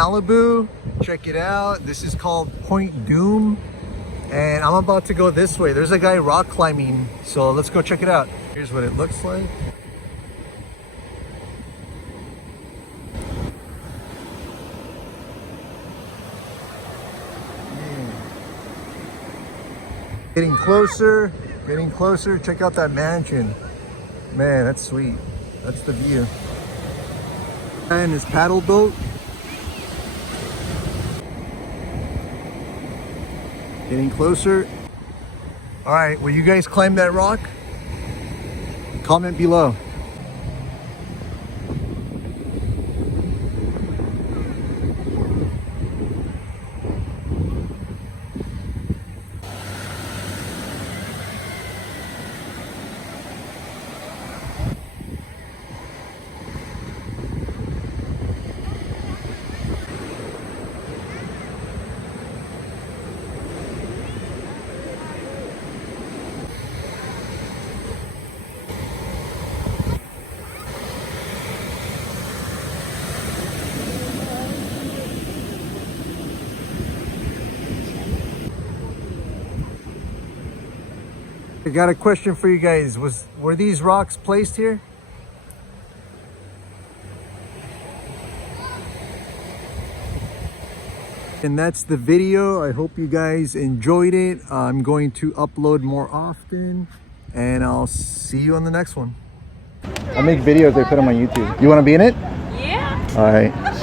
Malibu. Check it out. This is called Point Dume. And I'm about to go this way. There's a guy rock climbing. So let's go check it out. Here's what it looks like. Getting closer, getting closer. Check out that mansion. Man, that's sweet. That's the view. And his paddle boat. Getting closer. All right, will you guys climb that rock? Comment below. I got a question for you guys. Were these rocks placed here? And that's the video. I hope you guys enjoyed it. I'm going to upload more often, and I'll see you on the next one. I make videos, I put them on YouTube. You want to be in it? Yeah. All right.